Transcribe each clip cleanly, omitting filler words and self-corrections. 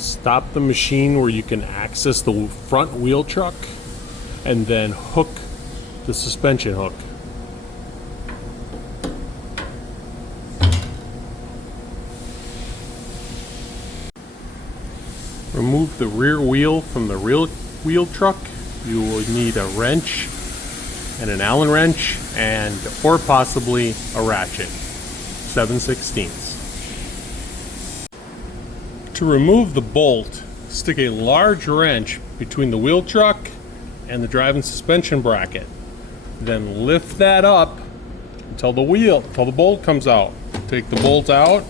Stop the machine where you can access the front wheel chuck, and then hook the suspension hook. Remove the rear wheel from the rear wheel truck. You will need a wrench and an Allen wrench or possibly a ratchet, 7/16. To remove the bolt, stick a large wrench between the wheel truck and the driving suspension bracket. Then lift that up until the bolt comes out. Take the bolt out,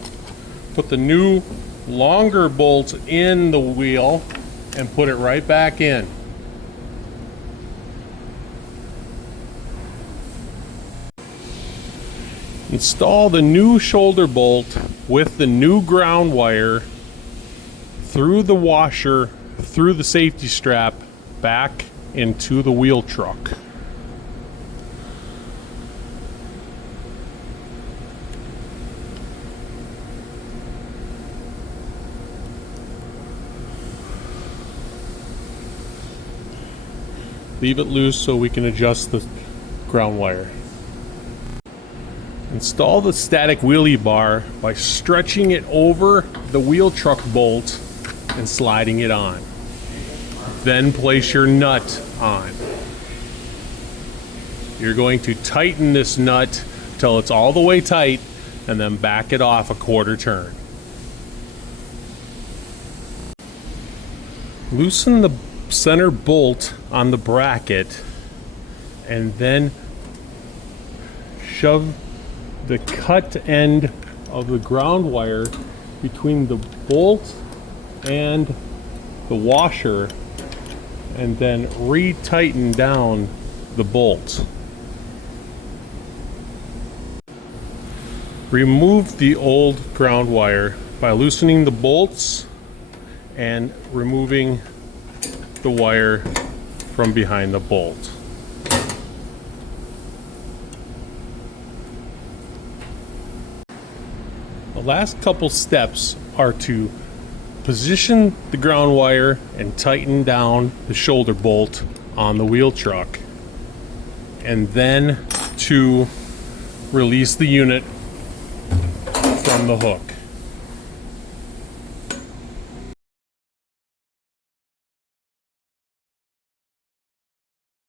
put the new longer bolt in the wheel, and put it right back in. Install the new shoulder bolt with the new ground wire through the washer, through the safety strap, back into the wheel truck. Leave it loose so we can adjust the ground wire. Install the static wheelie bar by stretching it over the wheel truck bolt and sliding it on. Then place your nut on. You're going to tighten this nut till it's all the way tight, and then back it off a quarter turn. Loosen the center bolt on the bracket and then shove the cut end of the ground wire between the bolt and the washer, and then re-tighten down the bolt. Remove the old ground wire by loosening the bolts and removing the wire from behind the bolt. The last couple steps are to position the ground wire and tighten down the shoulder bolt on the wheel truck, and then to release the unit from the hook.